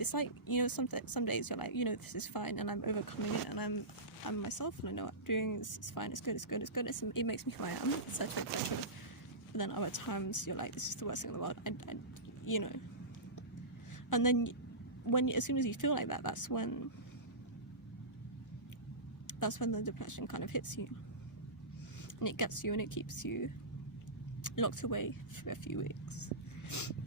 It's like, you know, some days you're like, you know, this is fine and I'm overcoming it and I'm myself and I know what I'm doing, it's fine, it's good, it makes me who I am, etc, etc. But then other times you're like, this is the worst thing in the world, and you know. And then as soon as you feel like that, that's when the depression kind of hits you. And it gets you and it keeps you locked away for a few weeks.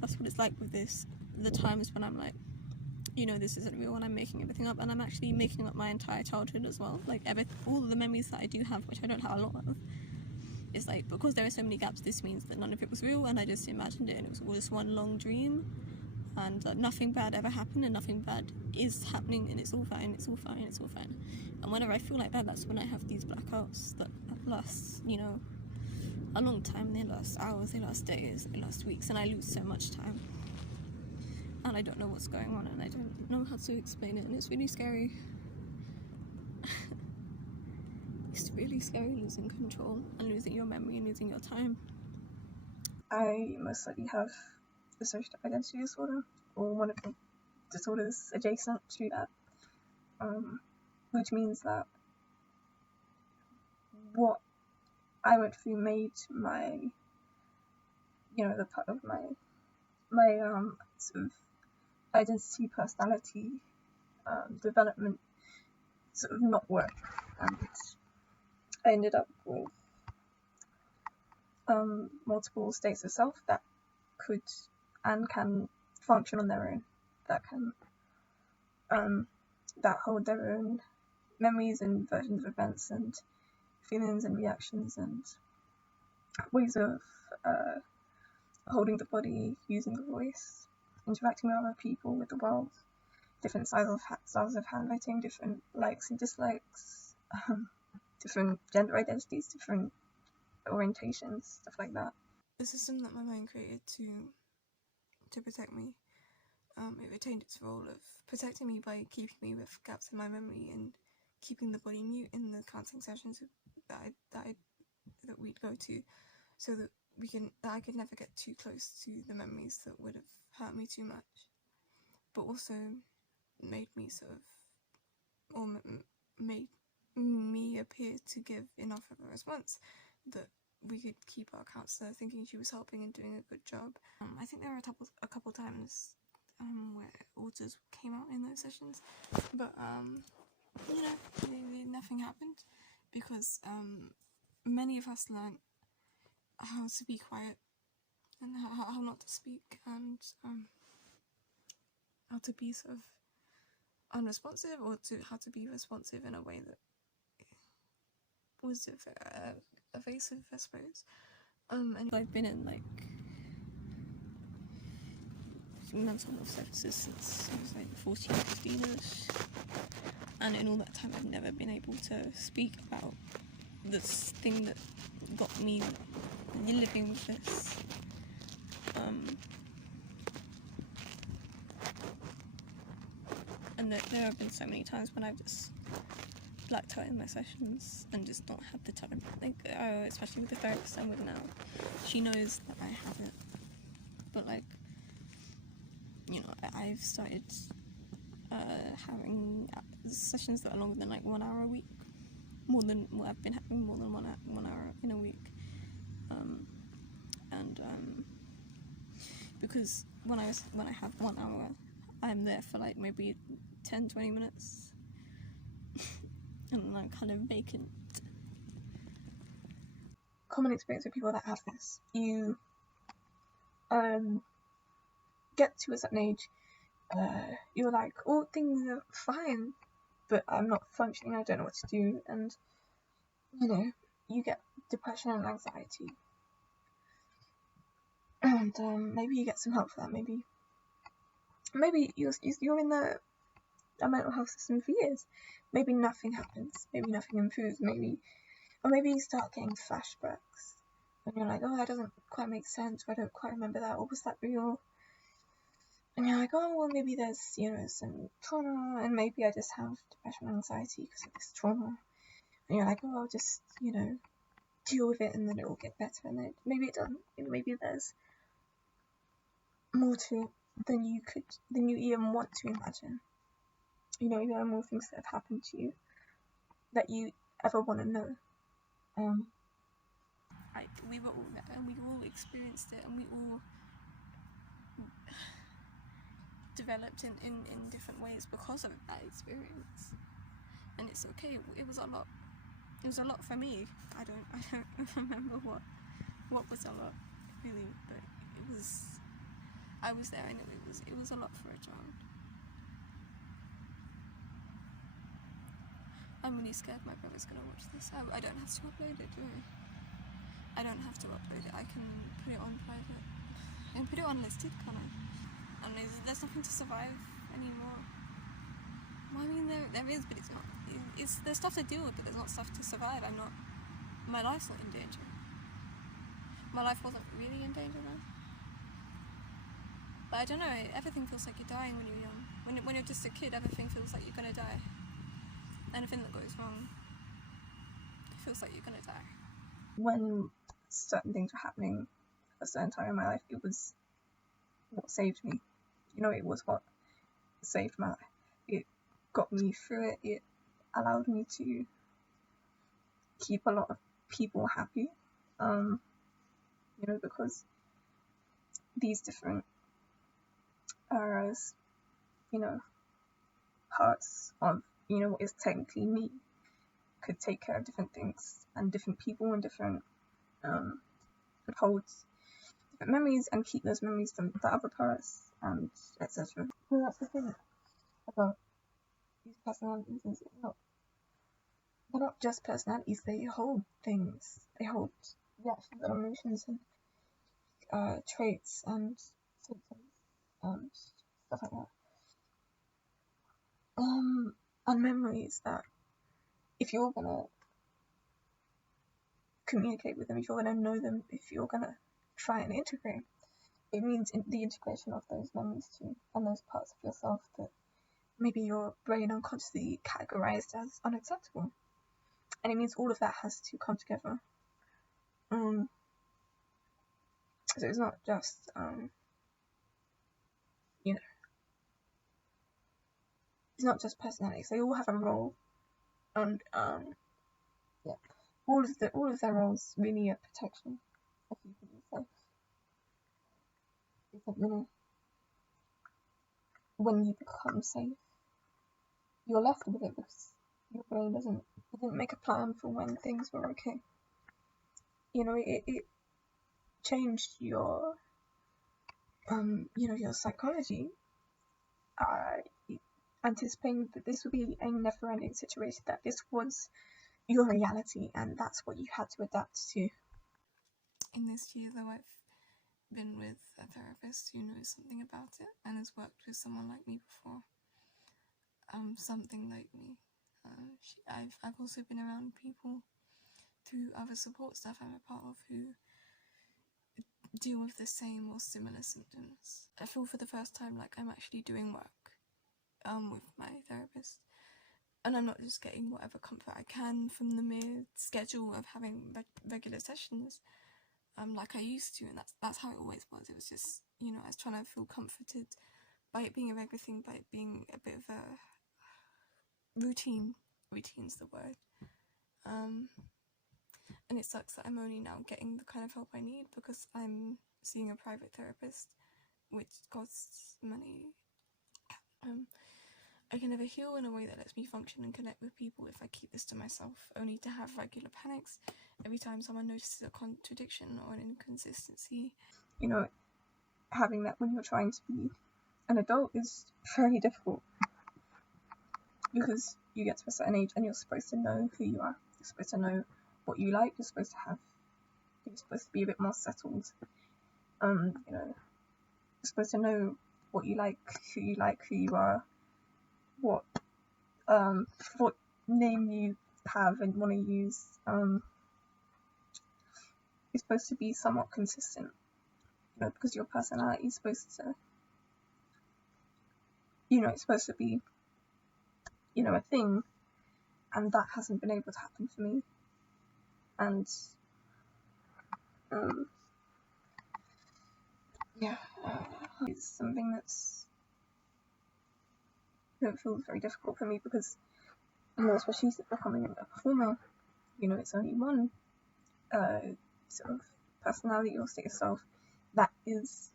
That's what it's like with this. The times when I'm like, you know, this isn't real and I'm making everything up, and I'm actually making up my entire childhood as well. Like all of the memories that I do have, which I don't have a lot of, it's like, because there are so many gaps, this means that none of it was real and I just imagined it and it was all just one long dream, and nothing bad ever happened and nothing bad is happening and it's all fine. And whenever I feel like that, that's when I have these blackouts that last, you know, a long time. They last hours, they last days, they last weeks, and I lose so much time. And I don't know what's going on and I don't know how to explain it, and it's really scary. It's really scary losing control and losing your memory and losing your time. I most likely have dissociative identity disorder, or one of the disorders adjacent to that, which means that what I went through made my, you know, the part of my sort of identity, personality, development sort of not work, and I ended up with multiple states of self that could and can function on their own, that can that hold their own memories and versions of events and feelings and reactions and ways of holding the body, using the voice, interacting with other people, with the world, different styles of handwriting, different likes and dislikes, different gender identities, different orientations, stuff like that. The system that my mind created to protect me, it retained its role of protecting me by keeping me with gaps in my memory and keeping the body mute in the counseling sessions that we'd go to, so that I could never get too close to the memories that would have hurt me too much, but also made me made me appear to give enough of a response that we could keep our counsellor thinking she was helping and doing a good job. I think there were a couple times where orders came out in those sessions, but you know, nothing happened, because many of us learned how to be quiet and how not to speak, and how to be sort of unresponsive, or how to be responsive in a way that was evasive, I suppose. And I've been in like mental health services since I was like 14, 15ish, and in all that time I've never been able to speak about this thing that got me living with this. And there have been so many times when I've just blacked out in my sessions and just not had the time. Like, especially with the therapist I'm with now, she knows that I have it, but like, you know, I've started having sessions that are longer than like 1 hour a week, I've been having more than 1 hour in a week, because when I have 1 hour, I'm there for like maybe 10-20 minutes and I'm kind of vacant. Common experience with people that have this, you get to a certain age, you're like, all things are fine, but I'm not functioning, I don't know what to do, and you know, you get depression and anxiety, and maybe you get some help for that. Maybe you're in a mental health system for years. Maybe nothing happens. Maybe nothing improves. Maybe you start getting flashbacks, and you're like, oh, that doesn't quite make sense. Or I don't quite remember that. Or was that real? And you're like, oh, well, maybe there's, you know, some trauma, and maybe I just have depression and anxiety because of this trauma. And you're like, oh, I'll just, you know, deal with it and then it will get better. And then maybe it doesn't. Maybe there's more to it. than you even want to imagine. You know, there are more things that have happened to you that you ever want to know. We were all there, and we all experienced it, and we all developed in different ways because of that experience. And it's okay. It was a lot. It was a lot for me. I don't remember what was a lot really, but it was. I was there, and it was a lot for a child. I'm really scared my brother's gonna watch this. I don't have to upload it, do I? I don't have to upload it. I can put it on private and put it on listed, can I? And there's nothing to survive anymore. Well, I mean, there is, but it's not. There's stuff to deal with, but there's not stuff to survive. My life's not in danger. My life wasn't really in danger then. But I don't know, everything feels like you're dying when you're young. When you're just a kid, everything feels like you're gonna die. Anything that goes wrong, it feels like you're gonna die. When certain things were happening at a certain time in my life, it was what saved me. You know, it was what saved my life. It got me through it. It allowed me to keep a lot of people happy. You know, because these different eras, you know, parts of, you know, what is technically me could take care of different things and different people and different holds different memories and keep those memories from the other parts and etc. Well, that's the thing about these personalities, is they're not just personalities, they hold things. They hold reactions and emotions and traits and symptoms and stuff like that. And memories that if you're gonna communicate with them, if you're gonna know them, if you're gonna try and integrate, it means the integration of those memories too, and those parts of yourself that maybe your brain unconsciously categorized as unacceptable. And it means all of that has to come together. So it's not just, you know, it's not just personalities. They all have a role, and yeah, all of their roles really are protection, if you could say. It's like, you know, when you become safe, you're left with it because your brain didn't make a plan for when things were okay. You know, it changed your you know, your psychology, anticipating that this would be a never-ending situation, that this was your reality, and that's what you had to adapt to. In this year, though, I've been with a therapist who knows something about it and has worked with someone like me before. Something like me. I've also been around people through other support staff I'm a part of who deal with the same or similar symptoms. I feel for the first time like I'm actually doing work with my therapist, and I'm not just getting whatever comfort I can from the mere schedule of having regular sessions like I used to, and that's how it always was. It was just, you know, I was trying to feel comforted by it being a regular thing, by it being a bit of a routine's the word. And it sucks that I'm only now getting the kind of help I need because I'm seeing a private therapist, which costs money. I can never heal in a way that lets me function and connect with people if I keep this to myself, only to have regular panics every time someone notices a contradiction or an inconsistency. You know, having that when you're trying to be an adult is very difficult because you get to a certain age and you're supposed to know who you are. You're supposed to know what you like. You're supposed to be a bit more settled. You know, you're supposed to know what you like, who you are, what name you have and want to use. You're supposed to be somewhat consistent, you know, because your personality is supposed to, you know, it's supposed to be, you know, a thing, and that hasn't been able to happen for me. And yeah, It's something that feels very difficult for me because, especially becoming a performer, it's only one sort of personality or state of self that is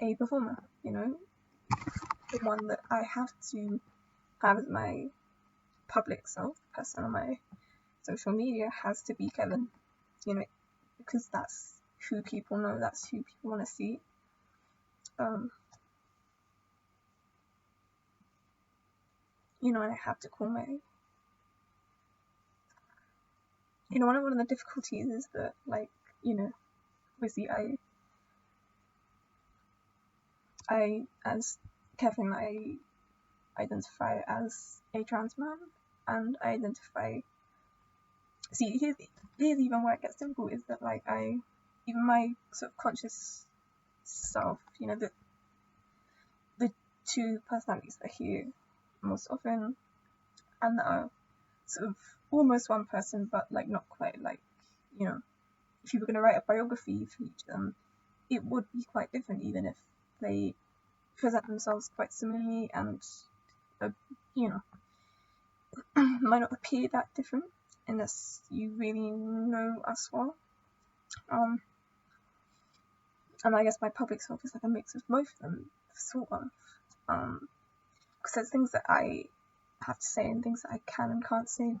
a performer, the one that I have to have as my public self, person on my social media has to be Kevin, because that's who people know, that's who people want to see. And I have to call my, one of the difficulties is that, obviously I, as Kevin, I identify as a trans man, and I identify, here's even where it gets difficult, is that, even my sort of conscious self, the two personalities that I hear most often, and that are sort of almost one person, but, not quite, if you were going to write a biography for each of them, it would be quite different, even if they present themselves quite similarly and, might not appear that different unless you really know us well. And I guess my public self is like a mix of both of them, sort of. Because there's things that I have to say and things that I can and can't say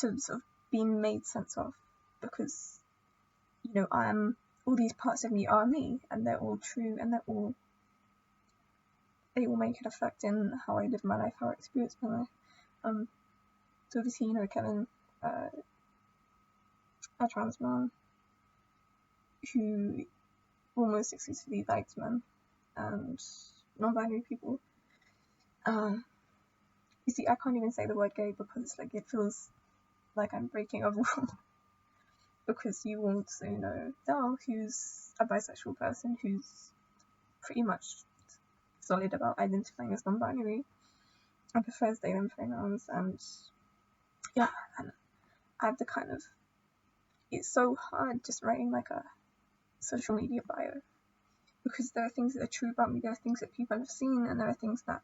to sort of be made sense of, because, all these parts of me are me, and they're all true, and they all make an effect in how I live my life, how I experience my life. So obviously, Kevin, a trans man who almost exclusively likes men and non-binary people. You see, I can't even say the word gay because it feels like I'm breaking a rule. Because you also know Dal, who's a bisexual person who's pretty much solid about identifying as non-binary and prefers they them pronouns, and and I have the kind of, it's so hard just writing a social media bio, because there are things that are true about me, there are things that people have seen, and there are things that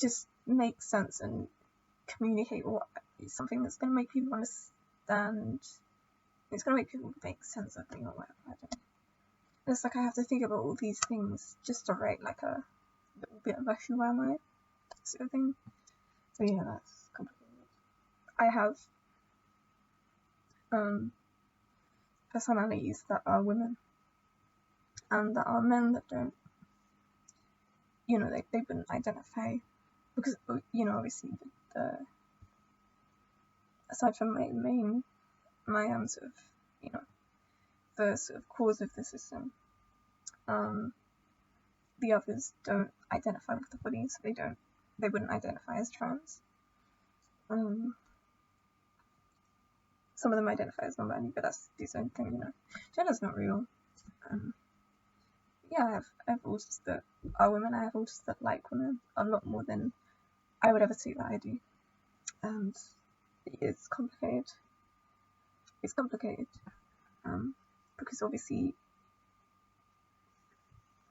just make sense and communicate something that's going to make people understand. It's going to make people make sense of it, whatever. I don't know. It's I have to think about all these things just to write a little bit of a who am I sort of thing. So yeah, that's complicated. I have personalities that are women and that are men that don't, they wouldn't identify, because, obviously aside from my sort of, the sort of cause of the system, the others don't identify with the body, so they wouldn't identify as trans. Some of them identify as non-binary, but that's its own thing, Gender's not real. I have autists that are women, I have autists that like women a lot more than I would ever say that I do. And it's complicated. Because obviously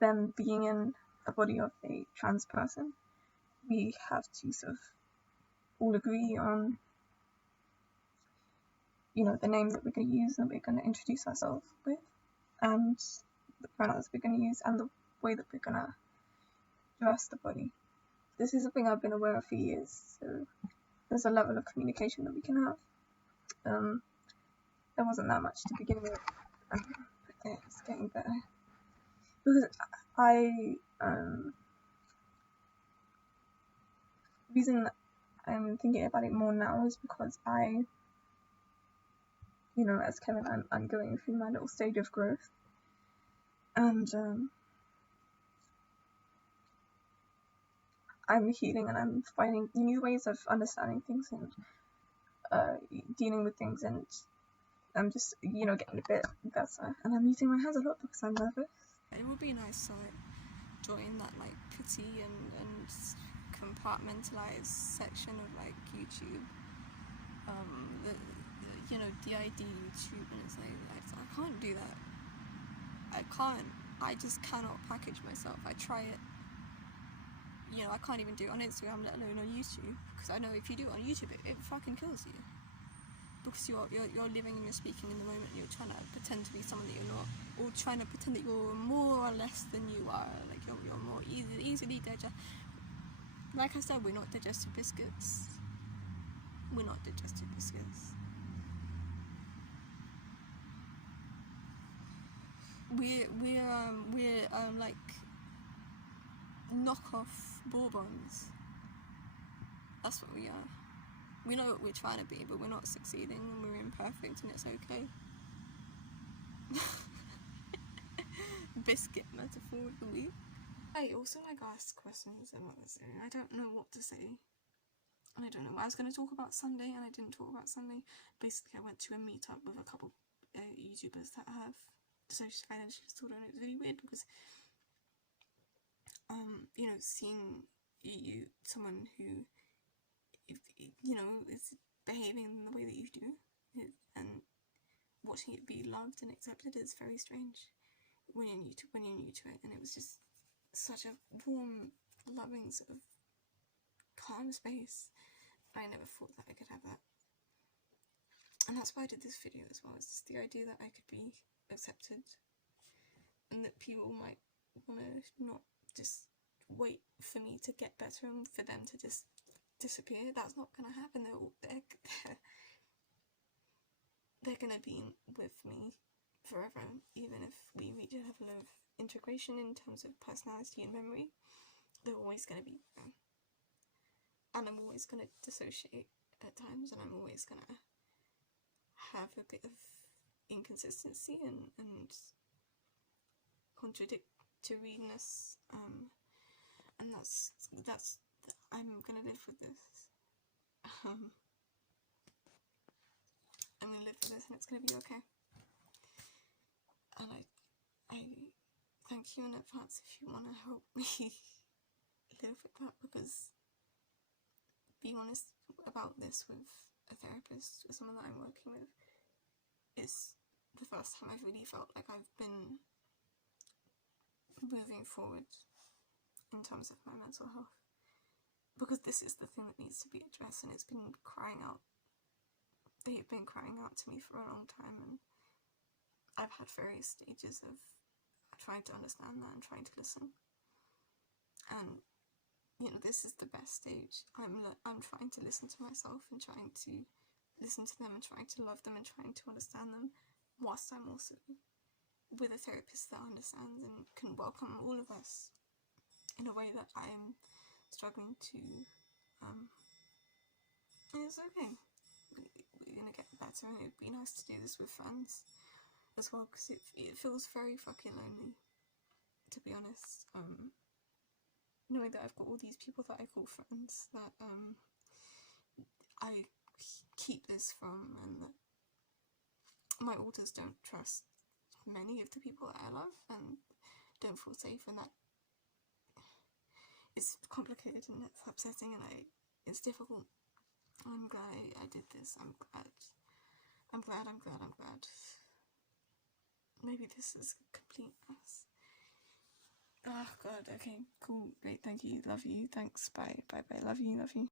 them being in the body of a trans person, we have to sort of all agree on, the names that we're going to use and we're going to introduce ourselves with, and the pronouns we're going to use, and the way that we're going to dress the body. This is a thing I've been aware of for years, so there's a level of communication that we can have. There wasn't that much to begin with, but it's getting better. Because the reason I'm thinking about it more now is because as Kevin, I'm going through my little stage of growth, and I'm healing and I'm finding new ways of understanding things and dealing with things, and I'm just, getting a bit better, and I'm using my hands a lot because I'm nervous. It would be nice to join that pity and compartmentalized section of YouTube. The ID YouTube, and it's I can't do that. I just cannot package myself. I try it, you know, I can't even do it on Instagram, let alone on YouTube, because I know if you do it on YouTube, it fucking kills you. Because you're living and you're speaking in the moment, you're trying to pretend to be someone that you're not, or trying to pretend that you're more or less than you are, like you're more easily digest. Like I said, we're not digestive biscuits. We're not digestive biscuits. We're like knockoff Bourbons. That's what we are. We know what we're trying to be, but we're not succeeding, and we're imperfect, and it's okay. Biscuit metaphor of the week. I also like ask questions and what to say. I don't know what to say. And I don't know. I was going to talk about Sunday, and I didn't talk about Sunday. Basically, I went to a meetup with a couple YouTubers that have dissociative identity disorder, and it was really weird because, you know, seeing someone who, you know, is behaving in the way that you do, and watching it be loved and accepted is very strange when you're new to it. And it was just such a warm, loving sort of calm space. I never thought that I could have that, and that's why I did this video as well. It's just the idea that I could be accepted, and that people might want to not just wait for me to get better and for them to just disappear. That's not going to happen. They're going to be with me forever, even if we reach a level of integration in terms of personality and memory. They're always going to be there. And I'm always going to dissociate at times, and I'm always going to have a bit of inconsistency and contradictoriness, and that's I'm going to live with this. I'm going to live with this, and it's going to be okay. And I thank you in advance if you want to help me live with that, because being honest about this with a therapist, with someone that I'm working with, is the first time I've really felt like I've been moving forward in terms of my mental health, because this is the thing that needs to be addressed, and it's been crying out. They've been crying out to me for a long time, and I've had various stages of trying to understand that and trying to listen. And you know, this is the best stage. I'm trying to listen to myself and trying to listen to them and trying to love them and trying to understand them, whilst I'm also with a therapist that understands and can welcome all of us in a way that I'm struggling to. And it's okay. We're gonna get better, and it'd be nice to do this with friends as well, because it feels very fucking lonely, to be honest. Knowing that I've got all these people that I call friends that I keep this from, and that my alters don't trust many of the people that I love and don't feel safe, and that it's complicated and it's upsetting, and it's difficult. I'm glad I did this. I'm glad. Maybe this is a complete mess. Oh god, okay, cool, great, thank you, love you, thanks, bye, love you.